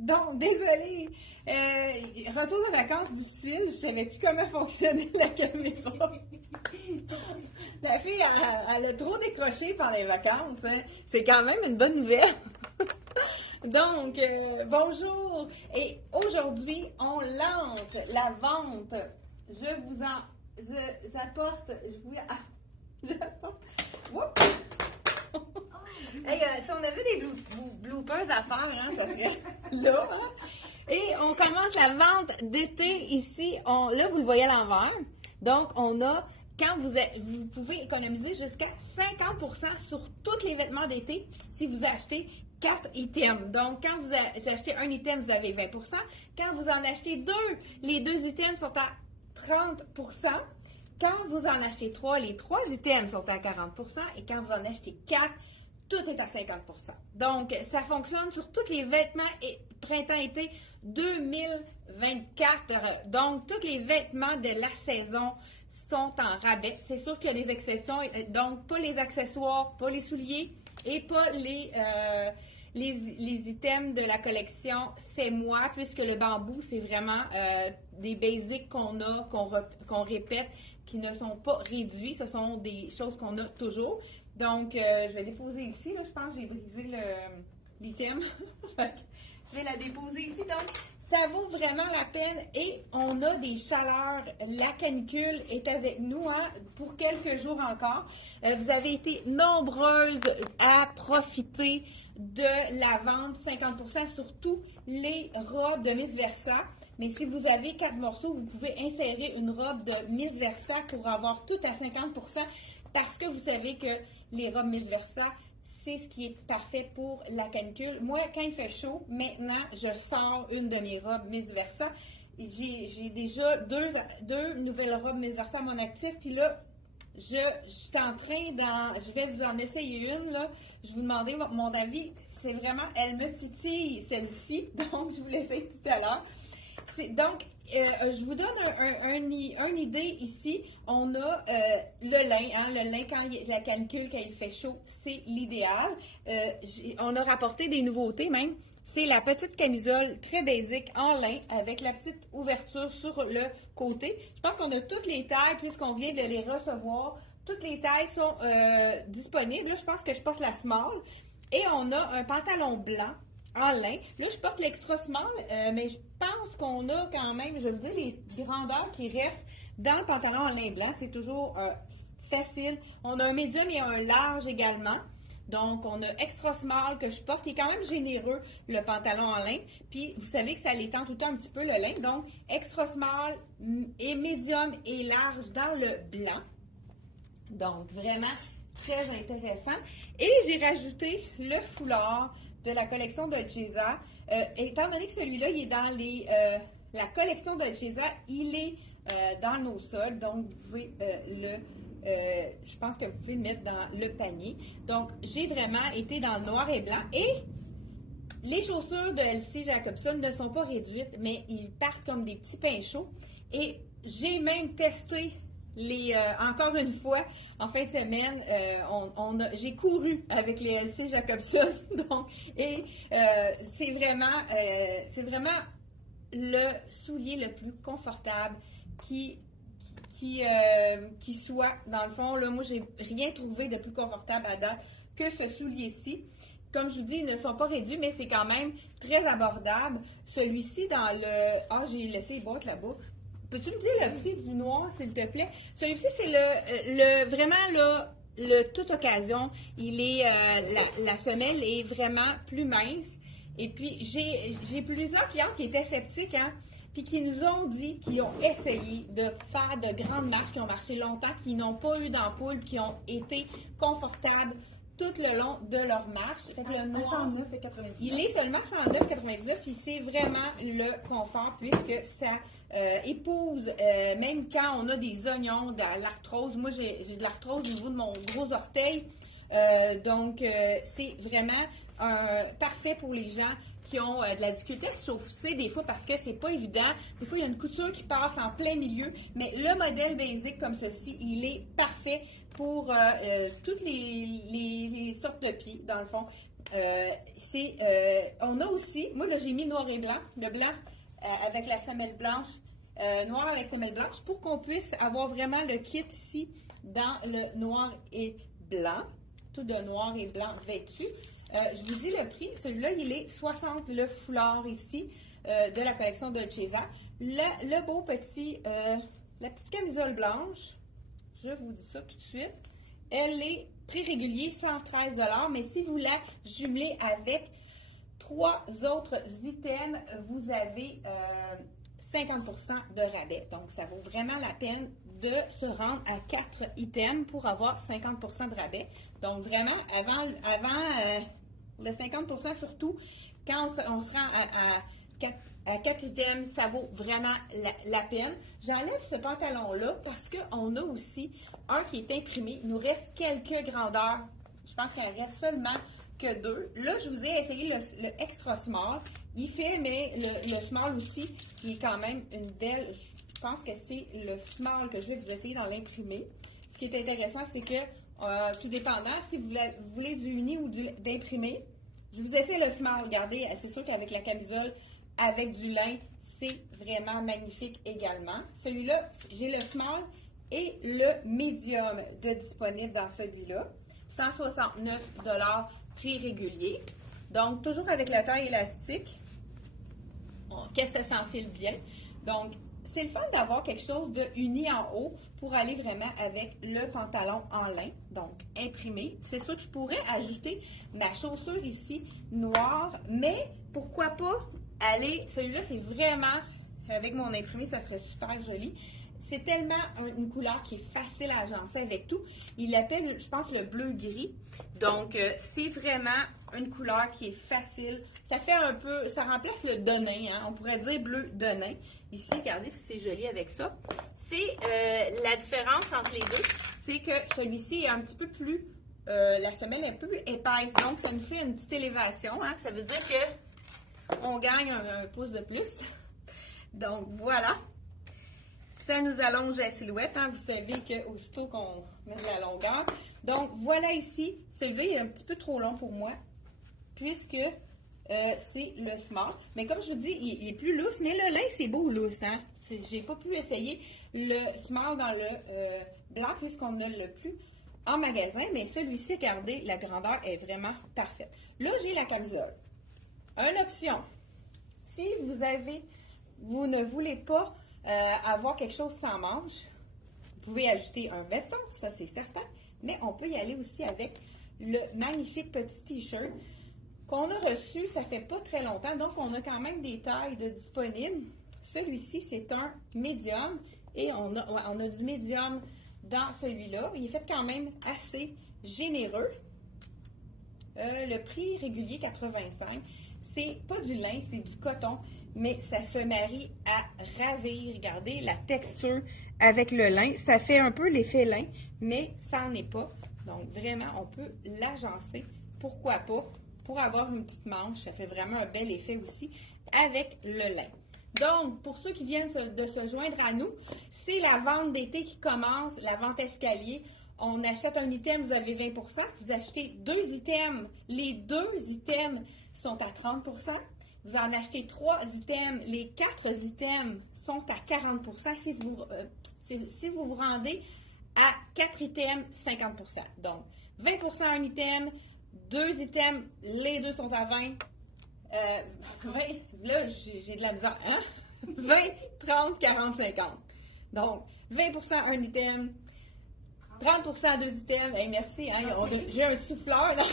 Donc, désolée. Retour de vacances difficile. Je savais plus comment fonctionnait la caméra. La fille, elle a trop décroché par les vacances. Hein. C'est quand même une bonne nouvelle. Donc, bonjour. Et aujourd'hui, on lance la vente. Je vous apporte. Hey, si on avait des bloopers à faire, hein, ça serait là. Hein? Et on commence la vente d'été ici. Là, vous le voyez à l'envers. Donc, on a, vous pouvez économiser jusqu'à 50% sur tous les vêtements d'été si vous achetez 4 items. Donc, quand vous achetez un item, vous avez 20%. Quand vous en achetez 2, les 2 items sont à 30%. Quand vous en achetez 3, les 3 items sont à 40%. Et quand vous en achetez 4, tout est à 50%. Donc, ça fonctionne sur tous les vêtements et printemps-été 2024. Donc, tous les vêtements de la saison sont en rabais. C'est sûr qu'il y a des exceptions. Donc, pas les accessoires, pas les souliers et pas les items de la collection C'est moi, puisque le bambou, c'est vraiment des basics qu'on a, qu'on répète, qui ne sont pas réduits. Ce sont des choses qu'on a toujours. Donc, je vais déposer ici. Là, je pense que j'ai brisé l'item. Je vais la déposer ici. Donc, ça vaut vraiment la peine. Et on a des chaleurs. La canicule est avec nous hein, pour quelques jours encore. Vous avez été nombreuses à profiter de la vente 50% sur tous les robes de Miss Versa. Mais si vous avez 4 morceaux, vous pouvez insérer une robe de Miss Versa pour avoir tout à 50%. Parce que vous savez que les robes Miss Versa, c'est ce qui est parfait pour la canicule. Moi, quand il fait chaud, maintenant, je sors une de mes robes Miss Versa. J'ai déjà deux nouvelles robes Miss Versa à mon actif. Puis là, je suis en train je vais vous en essayer une. Là. Je vous demandais mon avis. C'est vraiment, elle me titille celle-ci. Donc, je vous l'essaye tout à l'heure. Donc, je vous donne une idée ici. On a le lin. Hein, le lin, quand la canicule, quand il fait chaud, c'est l'idéal. On a rapporté des nouveautés même. C'est la petite camisole très basique en lin avec la petite ouverture sur le côté. Je pense qu'on a toutes les tailles puisqu'on vient de les recevoir. Toutes les tailles sont disponibles. Là, je pense que je porte la small. Et on a un pantalon blanc en lin. Là, je porte l'extra small, mais je pense qu'on a quand même, je veux dire, les grandeurs qui restent dans le pantalon en lin blanc. C'est toujours facile. On a un médium et un large également. Donc, on a extra small que je porte. Il est quand même généreux, le pantalon en lin. Puis, vous savez que ça l'étend tout le temps un petit peu, le lin. Donc, extra small et médium et large dans le blanc. Donc, vraiment très intéressant. Et j'ai rajouté le foulard de la collection Dolcezza. Étant donné que celui-là, il est dans la collection Dolcezza, il est dans nos soldes. Donc, vous pouvez je pense que vous pouvez le mettre dans le panier. Donc, j'ai vraiment été dans le noir et blanc. Et les chaussures de Elsie Jacobson ne sont pas réduites, mais ils partent comme des petits pains chauds. Et j'ai même testé encore une fois, en fin de semaine, j'ai couru avec les LC Jacobson. Donc, et c'est vraiment le soulier le plus confortable qui soit. Dans le fond, là, moi, j'ai rien trouvé de plus confortable à date que ce soulier-ci. Comme je vous dis, ils ne sont pas réduits, mais c'est quand même très abordable. Celui-ci, dans le... Ah, j'ai laissé les boîtes là-bas. Peux-tu me dire le prix du noir, s'il te plaît? Celui-ci, c'est vraiment le toute occasion. Il est, la semelle est vraiment plus mince. Et puis, j'ai plusieurs clients qui étaient sceptiques, hein, puis qui nous ont dit qu'ils ont essayé de faire de grandes marches, qui ont marché longtemps, qui n'ont pas eu d'ampoule, qui ont été confortables tout le long de leur marche. Fait que le noir, 109,99. il est seulement 109,99, puis c'est vraiment le confort puisque ça épouse, même quand on a des oignons, de l'arthrose. Moi, j'ai de l'arthrose au niveau de mon gros orteil. Donc, c'est vraiment parfait pour les gens qui ont de la difficulté à se chauffer des fois parce que c'est pas évident. Des fois, il y a une couture qui passe en plein milieu, mais le modèle basic comme ceci, il est parfait pour toutes les sortes de pieds, dans le fond. On a aussi, moi là j'ai mis noir et blanc, le blanc avec la semelle blanche, noir avec semelle blanche, pour qu'on puisse avoir vraiment le kit ici dans le noir et blanc, tout de noir et blanc vêtu. Je vous dis le prix, celui-là il est 60 le foulard ici de la collection Dolcezza. Le beau petit, la petite camisole blanche, je vous dis ça tout de suite, elle est prix régulier 113 $, mais si vous la jumelez avec 3 autres items, vous avez 50% de rabais. Donc, ça vaut vraiment la peine de se rendre à 4 items pour avoir 50% de rabais. Donc, vraiment, avant le 50%, surtout, quand on se rend à 4 items, ça vaut vraiment la peine. J'enlève ce pantalon-là parce qu'on a aussi un qui est imprimé. Il nous reste quelques grandeurs. Je pense qu'il en reste seulement que 2. Là, je vous ai essayé le extra small. Il fait, mais le small aussi, il est quand même une belle... Je pense que c'est le small que je vais vous essayer d'en l'imprimer. Ce qui est intéressant, c'est que, tout dépendant, si vous voulez du uni ou d'imprimer, je vous essaie le small. Regardez, c'est sûr qu'avec la camisole, avec du lin, c'est vraiment magnifique également. Celui-là, j'ai le small et le medium de disponible dans celui-là. 169 $ prix régulier. Donc, toujours avec la taille élastique. Qu'est-ce que ça s'enfile bien. Donc, c'est le fun d'avoir quelque chose de uni en haut pour aller vraiment avec le pantalon en lin, donc imprimé. C'est sûr que je pourrais ajouter ma chaussure ici noire, mais pourquoi pas aller, celui-là c'est vraiment, avec mon imprimé, ça serait super joli. C'est tellement une couleur qui est facile à agencer avec tout. Il l'appelle, je pense, le bleu-gris. Donc, c'est vraiment une couleur qui est facile. Ça fait un peu, ça remplace le denain, hein? On pourrait dire bleu denain. Ici, regardez si c'est joli avec ça. C'est la différence entre les deux, c'est que celui-ci est un petit peu plus, la semelle est un peu plus épaisse. Donc, ça nous fait une petite élévation, hein? Ça veut dire que on gagne un pouce de plus. Donc, voilà. Ça nous allonge la silhouette, hein? Vous savez qu'aussitôt qu'on met de la longueur. Donc, voilà ici. Celui-là est un petit peu trop long pour moi, puisque c'est le small. Mais comme je vous dis, il est plus lousse, mais le lin, c'est beau lousse, hein? J'ai pas pu essayer le small dans le blanc, puisqu'on ne l'a plus en magasin. Mais celui-ci, regardez, la grandeur est vraiment parfaite. Là, j'ai la camisole. Une option. Si vous ne voulez pas avoir quelque chose sans manche, vous pouvez ajouter un veston, ça c'est certain, mais on peut y aller aussi avec le magnifique petit t-shirt qu'on a reçu, ça fait pas très longtemps, donc on a quand même des tailles de disponibles. Celui-ci, c'est un médium et on a du médium dans celui-là. Il est fait quand même assez généreux. Le prix régulier, 85. C'est pas du lin, c'est du coton, mais ça se marie à ravir. Regardez la texture avec le lin. Ça fait un peu l'effet lin, mais ça n'en est pas. Donc, vraiment, on peut l'agencer. Pourquoi pas? Pour avoir une petite manche, ça fait vraiment un bel effet aussi avec le lin. Donc, pour ceux qui viennent de se joindre à nous, c'est la vente d'été qui commence, la vente escalier. On achète un item, vous avez 20 %. Vous achetez 2 items, les 2 items sont à 30 %. Vous en achetez 3 items, les 4 items sont à 40 % si vous vous rendez à 4 items, 50 %. Donc, 20 % un item, 2 items, les 2 sont à 20. 20 là, j'ai de la misère. Hein? 20, 30, 40, 50. Donc, 20 % un item, 30 % 2 items. Hey, merci, hein? J'ai un souffleur, là.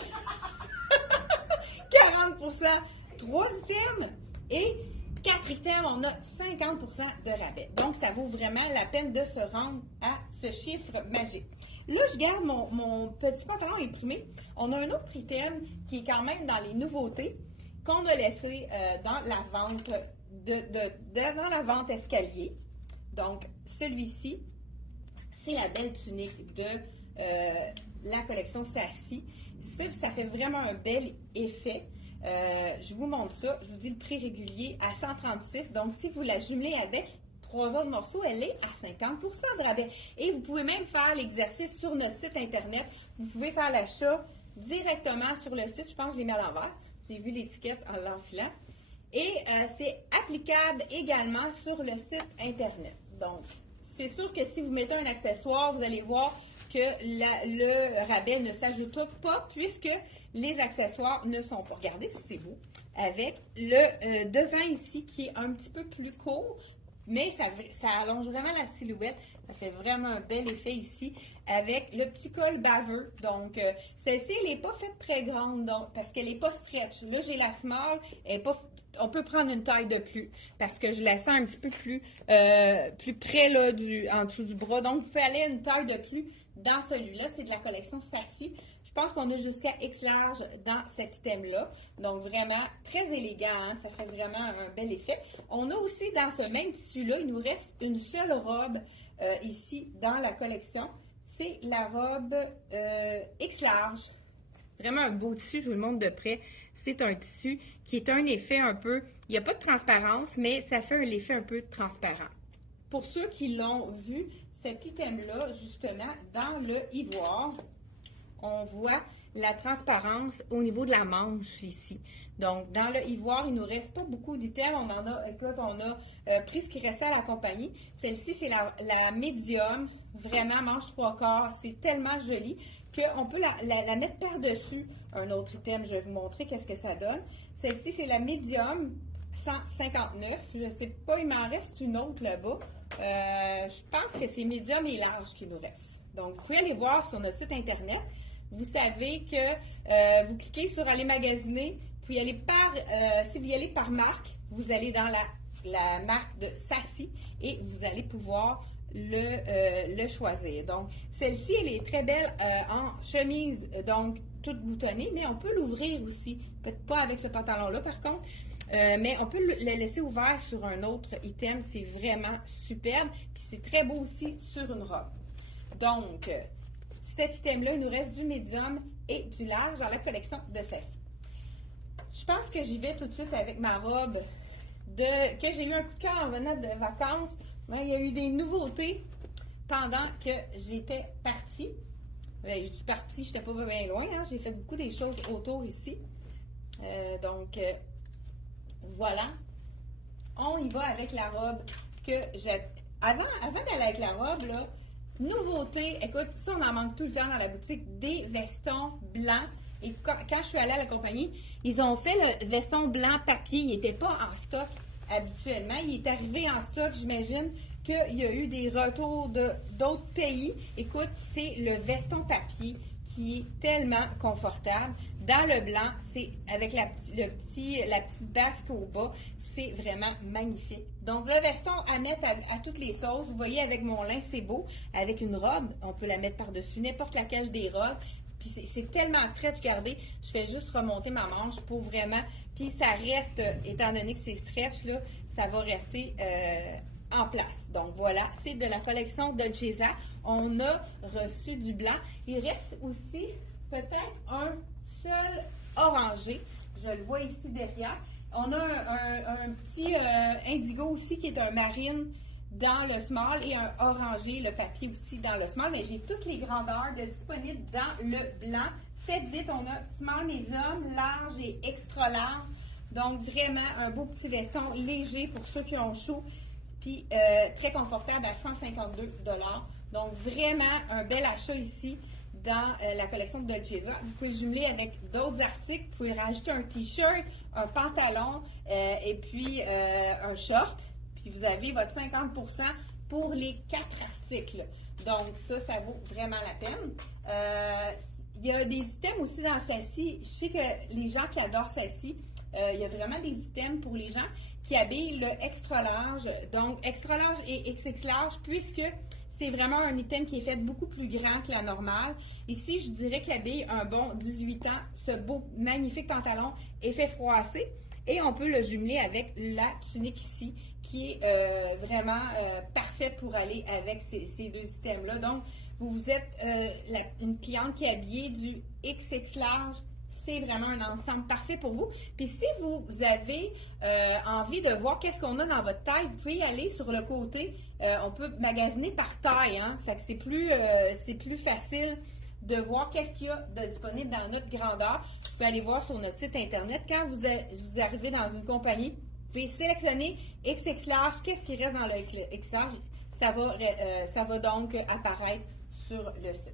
40 % 3 items et 4 items, on a 50 % de rabais. Donc, ça vaut vraiment la peine de se rendre à ce chiffre magique. Là, je garde mon petit pantalon imprimé. On a un autre item qui est quand même dans les nouveautés qu'on a laissé dans la vente dans la vente escalier. Donc, celui-ci, c'est la belle tunique de la collection Sassy. Ça fait vraiment un bel effet. Je vous montre ça. Je vous dis le prix régulier à 136. Donc, si vous la jumelez avec 3 autres morceaux, elle est à 50 % de rabais. Et vous pouvez même faire l'exercice sur notre site Internet. Vous pouvez faire l'achat directement sur le site. Je pense que je l'ai mis à l'envers. J'ai vu l'étiquette en l'enfilant. Et c'est applicable également sur le site Internet. Donc, c'est sûr que si vous mettez un accessoire, vous allez voir que le rabais ne s'ajoute pas puisque les accessoires ne sont pas. Regardez si c'est beau. Avec le devant ici qui est un petit peu plus court, mais ça allonge vraiment la silhouette. Ça fait vraiment un bel effet ici avec le petit col baveux. Donc, celle-ci, elle n'est pas faite très grande donc, parce qu'elle n'est pas stretch. Là, j'ai la small. On peut prendre une taille de plus parce que je la sens un petit peu plus près là, en dessous du bras. Donc, vous pouvez aller une taille de plus dans celui-là. C'est de la collection Sassy. Je pense qu'on a jusqu'à X large dans cet item-là. Donc, vraiment très élégant. Hein? Ça fait vraiment un bel effet. On a aussi dans ce même tissu-là, il nous reste une seule robe ici dans la collection. C'est la robe X large. Vraiment un beau tissu, je vous le montre de près. C'est un tissu qui est un effet un peu, il n'y a pas de transparence, mais ça fait un effet un peu transparent. Pour ceux qui l'ont vu, cet item-là, justement, dans le ivoire, on voit la transparence au niveau de la manche ici. Donc, dans le ivoire, il ne nous reste pas beaucoup d'items. On a pris ce qui restait à la compagnie. Celle-ci, c'est la médium, vraiment manche 3/4. C'est tellement joli qu'on peut la mettre par-dessus un autre item. Je vais vous montrer qu'est-ce que ça donne. Celle-ci, c'est la médium 159. Je ne sais pas, il m'en reste une autre là-bas. Je pense que c'est médium et large qui nous reste. Donc, vous pouvez aller voir sur notre site Internet. Vous savez que vous cliquez sur aller magasiner. Vous y allez si vous y allez par marque, vous allez dans la marque de Sassy et vous allez pouvoir le choisir. Donc, celle-ci, elle est très belle en chemise, donc toute boutonnée, mais on peut l'ouvrir aussi. Peut-être pas avec ce pantalon-là, par contre, mais on peut le laisser ouvert sur un autre item. C'est vraiment superbe. Puis c'est très beau aussi sur une robe. Donc, cet item-là, il nous reste du médium et du large dans la collection de Sassy. Je pense que j'y vais tout de suite avec ma robe que j'ai eu un coup de cœur en venant de vacances. Mais il y a eu des nouveautés pendant que j'étais partie. Je suis partie, je n'étais pas bien loin. Hein? J'ai fait beaucoup des choses autour ici. Donc, voilà. On y va avec la robe que j'ai. Avant d'aller avec la robe, là, nouveauté, écoute, ça on en manque tout le temps dans la boutique, des vestons blancs. Et quand je suis allée à la compagnie, ils ont fait le veston blanc papier. Il n'était pas en stock habituellement. Il est arrivé en stock, j'imagine qu'il y a eu des retours d'autres pays. Écoute, c'est le veston papier qui est tellement confortable. Dans le blanc, c'est avec la petite basque au bas. C'est vraiment magnifique. Donc, le veston à mettre à toutes les sauces. Vous voyez, avec mon lin, c'est beau. Avec une robe, on peut la mettre par-dessus n'importe laquelle des robes. Puis c'est tellement stretch, regardez, je fais juste remonter ma manche pour vraiment, puis ça reste, étant donné que c'est stretch, là, ça va rester en place. Donc voilà, c'est de la collection de Gesa. On a reçu du blanc. Il reste aussi peut-être un seul orangé. Je le vois ici derrière. On a un petit indigo aussi qui est un marine dans le small et un orangé, le papier aussi dans le small. Mais j'ai toutes les grandeurs disponibles dans le blanc. Faites vite, on a small, medium, large et extra large. Donc vraiment un beau petit veston léger pour ceux qui ont chaud. Puis très confortable à 152 $. Donc vraiment un bel achat ici dans la collection de Dolce Vita. Vous pouvez jumeler avec d'autres articles. Vous pouvez rajouter un t-shirt, un pantalon et puis un short. Puis vous avez votre 50% pour les 4 articles. Donc ça vaut vraiment la peine. Il y a des items aussi dans Sassy. Je sais que les gens qui adorent Sassy, il y a vraiment des items pour les gens qui habillent le extra large. Donc extra large et XX large, puisque c'est vraiment un item qui est fait beaucoup plus grand que la normale. Ici, je dirais qu'il habille un bon 18 ans, ce beau, magnifique pantalon effet froissé. Et on peut le jumeler avec la tunique ici, qui est vraiment parfaite pour aller avec ces deux items-là. Donc, vous êtes une cliente qui est habillée du XX large. C'est vraiment un ensemble parfait pour vous. Puis si vous avez envie de voir qu'est-ce qu'on a dans votre taille, vous pouvez y aller sur le côté. On peut magasiner par taille, hein? Fait que c'est plus facile de voir qu'est-ce qu'il y a de disponible dans notre grandeur. Vous pouvez aller voir sur notre site internet. Quand vous arrivez dans une compagnie, vous pouvez sélectionner XX large. Qu'est-ce qui reste dans le X large? Ça va donc apparaître sur le site.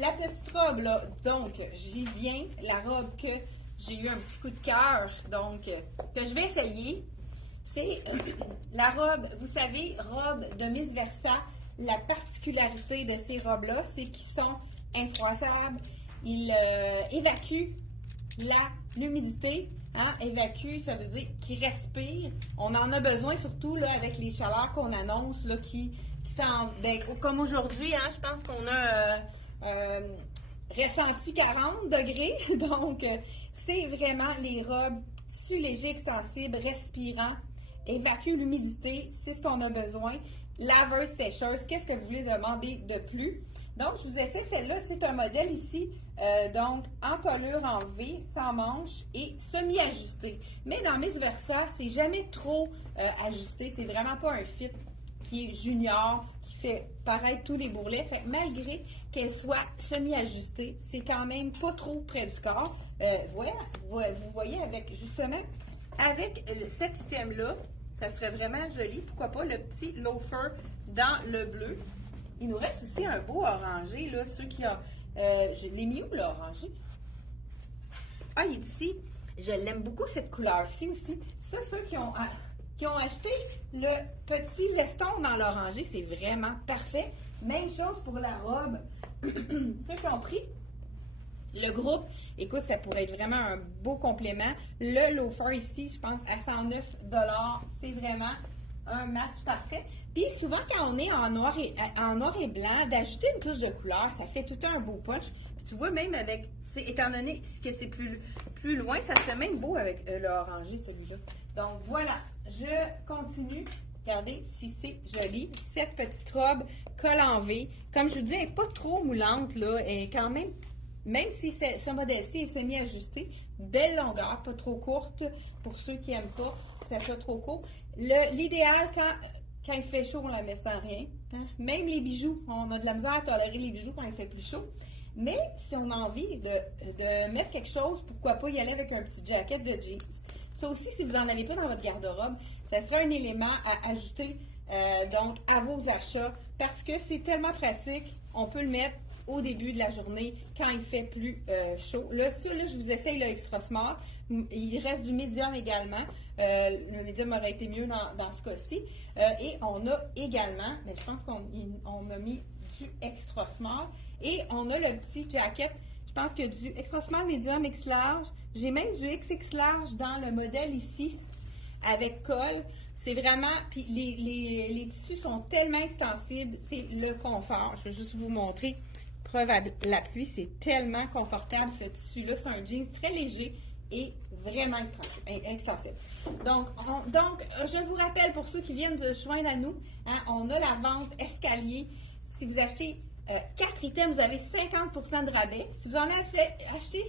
La petite robe, là, donc, j'y viens. La robe que j'ai eu un petit coup de cœur, donc, que je vais essayer, c'est la robe, vous savez, robe de Miss Versa. La particularité de ces robes-là, c'est qu'ils sont infroissables. Ils évacuent l'humidité. Hein, évacue, ça veut dire qu'ils respirent. On en a besoin, surtout là, avec les chaleurs qu'on annonce, là, qui ben, comme aujourd'hui, hein, je pense qu'on a ressenti 40 degrés. Donc, c'est vraiment les robes tissu léger, extensible, respirant, évacue l'humidité, c'est ce qu'on a besoin. Laveuse, sécheuse, qu'est-ce que vous voulez demander de plus? Donc, je vous essaie celle-là, c'est un modèle ici, donc en colure en V, sans manche et semi-ajusté. Mais dans Miss Versa, c'est jamais trop ajusté, c'est vraiment pas un fit qui est junior, qui fait paraître tous les bourrelets. Fait, malgré qu'elle soit semi-ajustée, c'est quand même pas trop près du corps. Voilà, vous voyez, avec justement, avec cet item-là, ça serait vraiment joli. Pourquoi pas le petit loafer dans le bleu. Il nous reste aussi un beau orangé, là, ceux qui ont... je l'ai mis où, l'orangé? Ah, il est ici. Je l'aime beaucoup, cette couleur-ci aussi. Ça, ceux qui ont acheté le petit veston dans l'orangé, c'est vraiment parfait. Même chose pour la robe. Ceux qui ont pris le groupe, écoute, ça pourrait être vraiment un beau complément. Le loafer ici, je pense, à 109 $, c'est vraiment un match parfait. Puis souvent, quand on est en noir et blanc, d'ajouter une touche de couleur, ça fait tout un beau punch. Puis tu vois, même avec, étant donné que c'est plus loin, ça se fait même beau avec l'orangé, celui-là. Donc voilà, je continue. Regardez si c'est joli. Cette petite robe col en V. Comme je vous dis, elle n'est pas trop moulante, là. Elle est quand même si ce modèle-ci est semi-ajusté, belle longueur, pas trop courte pour ceux qui n'aiment pas que ça soit trop court. L'idéal, quand il fait chaud, on la met sans rien. Hein? Même les bijoux, on a de la misère à tolérer les bijoux quand il fait plus chaud. Mais si on a envie de mettre quelque chose, pourquoi pas y aller avec un petit jacket de jeans. Ça aussi, si vous n'en avez pas dans votre garde-robe, ça sera un élément à ajouter donc à vos achats parce que c'est tellement pratique. On peut le mettre au début de la journée quand il fait plus chaud. Là, je vous essaye le extra small. Il reste du médium également. Le médium aurait été mieux dans ce cas-ci. Et on a également, mais je pense qu'on m'a mis du extra small. Et on a le petit jacket. Je pense que du extra small, médium, X large. J'ai même du XX large dans le modèle ici avec col. C'est vraiment, puis les tissus sont tellement extensibles, c'est le confort. Je vais juste vous montrer. Preuve à l'appui, c'est tellement confortable ce tissu-là. C'est un jeans très léger et vraiment extensible. Donc, je vous rappelle pour ceux qui viennent de se joindre à nous, hein, on a la vente escalier. Si vous achetez 4 items, vous avez 50% de rabais. Si vous en avez acheté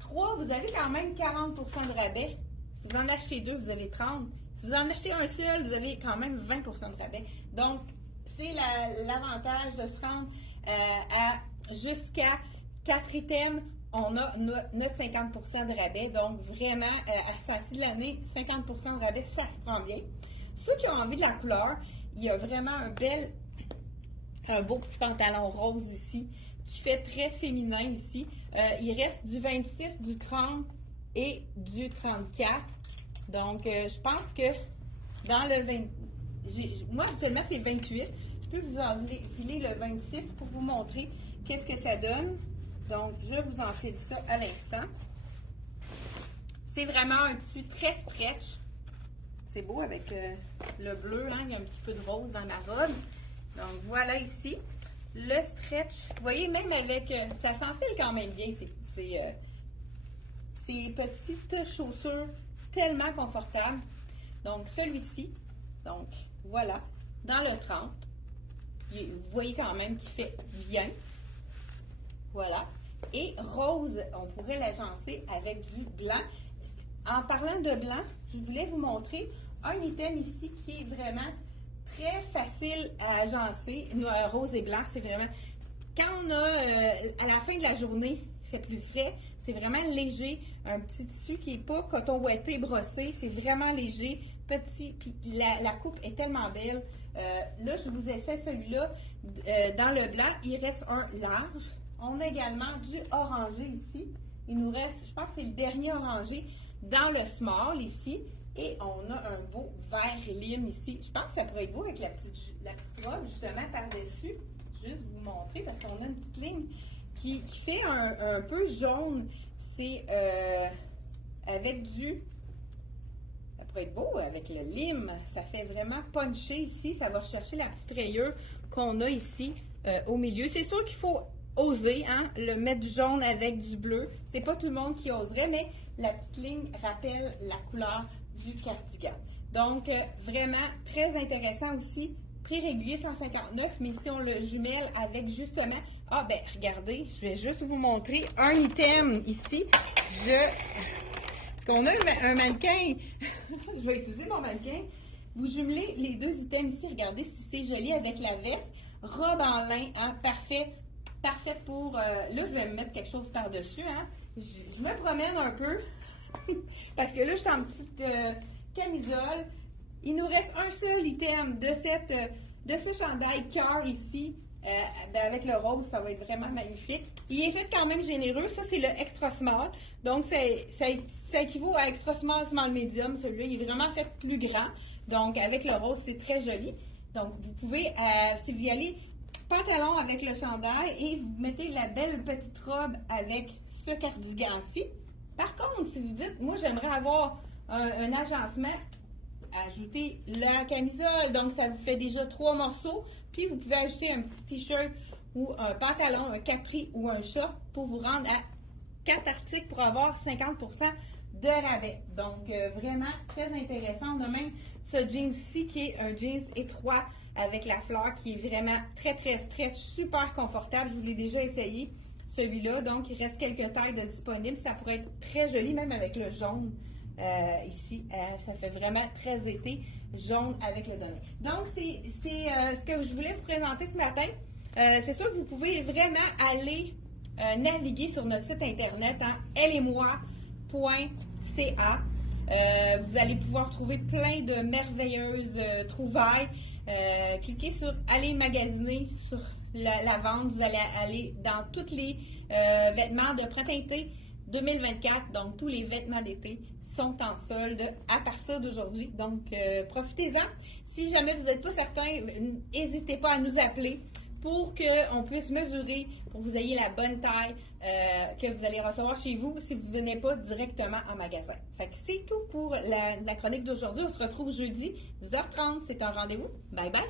3, vous avez quand même 40% de rabais. Si vous en achetez 2, vous avez 30. Si vous en achetez un seul, vous avez quand même 20% de rabais. Donc, c'est l'avantage de se rendre à jusqu'à 4 items. On a notre 50% de rabais. Donc, vraiment, à ce temps-ci de l'année, 50% de rabais, ça se prend bien. Ceux qui ont envie de la couleur, il y a vraiment un beau petit pantalon rose ici, qui fait très féminin ici. Il reste du 26, du 30 et du 34. Donc, je pense que dans le 20... Moi, actuellement, c'est 28. Je peux vous enfiler le 26 pour vous montrer qu'est-ce que ça donne. Donc, je vous enfile ça à l'instant. C'est vraiment un tissu très stretch. C'est beau avec le bleu, hein? Il y a un petit peu de rose dans ma robe. Donc, voilà ici. Le stretch, vous voyez, même avec... ça s'enfile quand même bien, ces petites chaussures tellement confortables. Donc, celui-ci, donc, voilà, dans le 30. Vous voyez quand même qu'il fait bien. Voilà. Et rose, on pourrait l'agencer avec du blanc. En parlant de blanc, je voulais vous montrer un item ici qui est vraiment très facile à agencer. Rose et blanc, c'est vraiment Quand on a, à la fin de la journée, il fait plus frais, c'est vraiment léger. Un petit tissu qui n'est pas coton ouaté, brossé, c'est vraiment léger, petit. Puis la coupe est tellement belle. Là, je vous essaie celui-là dans le blanc. Il reste un large. On a également du orangé ici. Il nous reste, je pense que c'est le dernier orangé dans le small ici. Et on a un beau vert lime ici. Je pense que ça pourrait être beau avec la petite robe justement par-dessus. Juste vous montrer parce qu'on a une petite ligne qui fait un peu jaune. C'est avec du... Ça pourrait être beau avec le lime. Ça fait vraiment puncher ici. Ça va chercher la petite rayure qu'on a ici au milieu. C'est sûr qu'il faut oser le mettre du jaune avec du bleu. C'est pas tout le monde qui oserait, mais la petite ligne rappelle la couleur du cardigan. Donc, vraiment très intéressant aussi. Prix régulier 159, mais si on le jumelle avec justement... Ah, ben regardez, je vais juste vous montrer un item ici. Parce qu'on a un mannequin. Je vais utiliser mon mannequin. Vous jumelez les deux items ici. Regardez si c'est joli avec la veste. Robe en lin, parfait. Parfait pour... là, je vais me mettre quelque chose par-dessus. Je me promène un peu. Parce que là, je suis en petite camisole. Il nous reste un seul item de ce chandail cœur ici. Avec le rose, ça va être vraiment magnifique. Il est fait quand même généreux. Ça, c'est le extra small. Donc, ça équivaut à extra small, small medium. Celui-là, il est vraiment fait plus grand. Donc, avec le rose, c'est très joli. Donc, vous pouvez, si vous y allez, pantalon avec le chandail et vous mettez la belle petite robe avec ce cardigan-ci. Par contre, si vous dites, moi, j'aimerais avoir un agencement, ajoutez la camisole. Donc, ça vous fait déjà 3 morceaux. Puis, vous pouvez ajouter un petit t-shirt ou un pantalon, un capri ou un short pour vous rendre à 4 articles pour avoir 50% de rabais. Donc, vraiment très intéressant. On a même ce jeans-ci qui est un jeans étroit avec la fleur qui est vraiment très, très stretch, super confortable. Je vous l'ai déjà essayé, celui-là. Donc, il reste quelques tailles de disponibles. Ça pourrait être très joli, même avec le jaune. Ici, ça fait vraiment très été, jaune avec le donné. Donc, c'est ce que je voulais vous présenter ce matin. C'est sûr que vous pouvez vraiment aller naviguer sur notre site internet elletmoi.ca. Vous allez pouvoir trouver plein de merveilleuses trouvailles. Cliquez sur aller magasiner sur la vente. Vous allez aller dans tous les vêtements de printemps-été 2024. Donc, tous les vêtements d'été sont en solde à partir d'aujourd'hui. Donc, profitez-en. Si jamais vous n'êtes pas certain, n'hésitez pas à nous appeler pour qu'on puisse mesurer, pour que vous ayez la bonne taille que vous allez recevoir chez vous si vous ne venez pas directement en magasin. Fait que c'est tout pour la chronique d'aujourd'hui. On se retrouve jeudi, 10h30. C'est un rendez-vous. Bye bye!